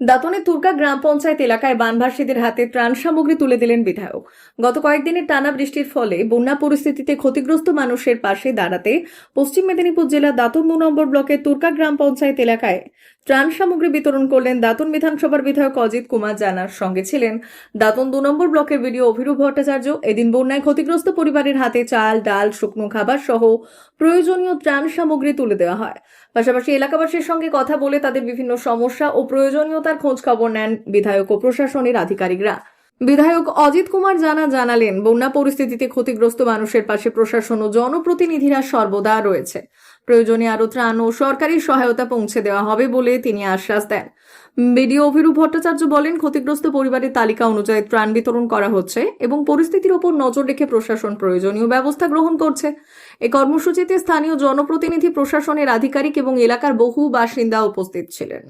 দাঁতনের তুর্কা গ্রাম পঞ্চায়েত এলাকায় বানভাসীদের হাতে ত্রাণ সামগ্রী তুলে দিলেন বিধায়ক। গত কয়েকদিনের টানা বৃষ্টির ফলে বন্যা পরিস্থিতিতে ক্ষতিগ্রস্ত মানুষের পাশে দাঁড়াতে পশ্চিম মেদিনীপুর জেলার দাঁতন 2 নম্বর ব্লকের তুর্কা গ্রাম পঞ্চায়েত এলাকায় ত্রাণ সামগ্রী বিতরণ করলেন দাঁতন বিধানসভার বিধায়ক অজিত কুমার জানার সঙ্গে ছিলেন দাঁতন 2 নম্বর ব্লকের বিডিও অভিরূপ ভট্টাচার্য। এদিন বন্যায় ক্ষতিগ্রস্ত পরিবারের হাতে চাল, ডাল, শুকনো খাবার সহ প্রয়োজনীয় ত্রাণ সামগ্রী তুলে দেওয়া হয়। পাশাপাশি এলাকাবাসীর সঙ্গে কথা বলে তাদের বিভিন্ন সমস্যা ও প্রয়োজনীয়তার খোঁজ খবর নেন বিধায়ক ও প্রশাসনের আধিকারিকরা। বিধায়ক অজিত কুমার জানালেন, বন্যা পরিস্থিতিতে ক্ষতিগ্রস্ত মানুষের পাশে প্রশাসন ও জনপ্রতিনিধিরা সর্বদা রয়েছে। প্রয়োজনে আরো ত্রাণ ও সরকারি সহায়তা পৌঁছে দেওয়া হবে বলে তিনি আশ্বাস দেন। বিডিও অভিরূপ ভট্টাচার্য বলেন, ক্ষতিগ্রস্ত পরিবারের তালিকা অনুযায়ী ত্রাণ বিতরণ করা হচ্ছে এবং পরিস্থিতির উপর নজর রেখে প্রশাসন প্রয়োজনীয় ব্যবস্থা গ্রহণ করছে। এই কর্মসূচিতে স্থানীয় জনপ্রতিনিধি, প্রশাসনের আধিকারিক এবং এলাকার বহু বাসিন্দা উপস্থিত ছিলেন।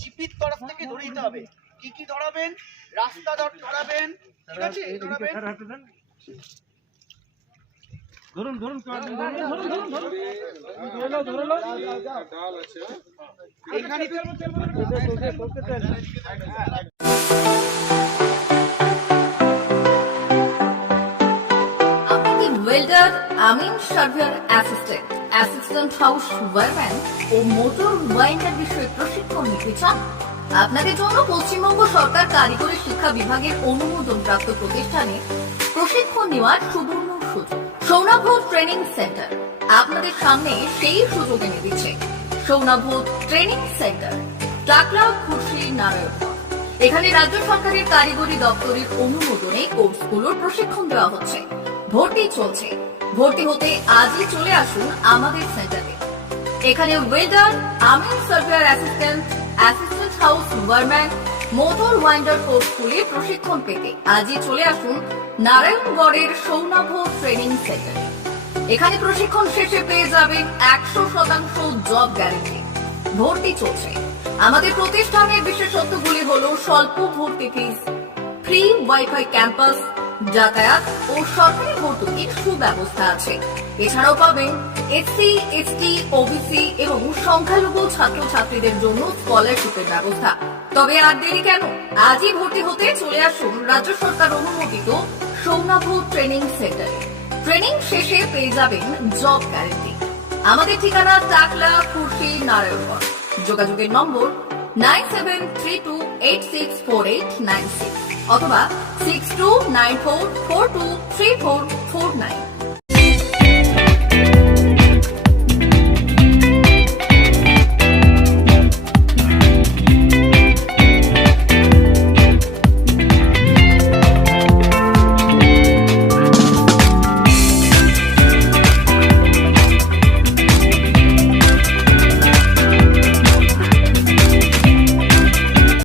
জিপির তরফ থেকে ধরে দিতে হবে। কি কি ধরাবেন? রাস্তা ধরাবেন, ঠিক আছে? ধরাবেন। ধরুন এখানে ওয়েল্ডার, আমিন সার্ভেয়ার অ্যাসিস্ট্যান্ট হাউস ওয়ারম্যান ও মোটর ওয়াইন্ডার বিষয়ে প্রশিক্ষণ নিতে চান? আপনাদের জন্য পশ্চিমবঙ্গ সরকার কারিগরি শিক্ষা বিভাগের অনুমোদনপ্রাপ্ত প্রতিষ্ঠানে প্রশিক্ষণ নেওয়ার সুবর্ণ সুযোগ। সৌনাভ ট্রেনিং সেন্টার আপনাদের সামনে সেই সুযোগ এনে দিচ্ছে। সৌনাভ ট্রেনিং সেন্টার, টাকলা, খুশি, নারায়ণগঞ্জ। এখানে রাজ্য সরকারের কারিগরি দপ্তরের অনুমোদনে কোর্সগুলোর প্রশিক্ষণ দেওয়া হচ্ছে। ভর্তি চলছে। ভর্তি হতে আজই চলে আসুন আমাদের সেন্টারে। এখানে ওয়েল্ডার, আমিন surveyor assistant house wireman, motor winder কোর্সগুলির প্রশিক্ষণ পেতে আজই চলে আসুন নারায়ণগড়ের সৌনাভ ট্রেনিং সেন্টারে। এখানে প্রশিক্ষণ শেষে পেয়ে যাবেন 100% জব গ্যারান্টি। ভর্তি চলছে। আমাদের প্রতিষ্ঠানের বিশেষত্বগুলি হলো স্বল্প ভর্তি ফিস, ফ্রি ওয়াইফাই ক্যাম্পাস, যাতায়াত ও সরকারি ভর্তুকির সুব্যবস্থা আছে। এছাড়াও পাবেন এসসি, এসটি, ওবিসি এবং সংখ্যালঘু ছাত্রছাত্রীদের জন্য স্কলারশিপের ব্যবস্থা। তবে আর দেরি কেন? আজই ভর্তি হতে চলে আসুন রাজ্য সরকার অনুমোদিত সৌনাভ ট্রেনিং সেন্টারে। ট্রেনিং শেষে পেয়ে যাবেন জব গ্যারান্টি। আমাদের ঠিকানা টাকলা, খুশি, নারায়ণগঞ্জ। যোগাযোগের নম্বর 9732864896 অথবা 6294423449।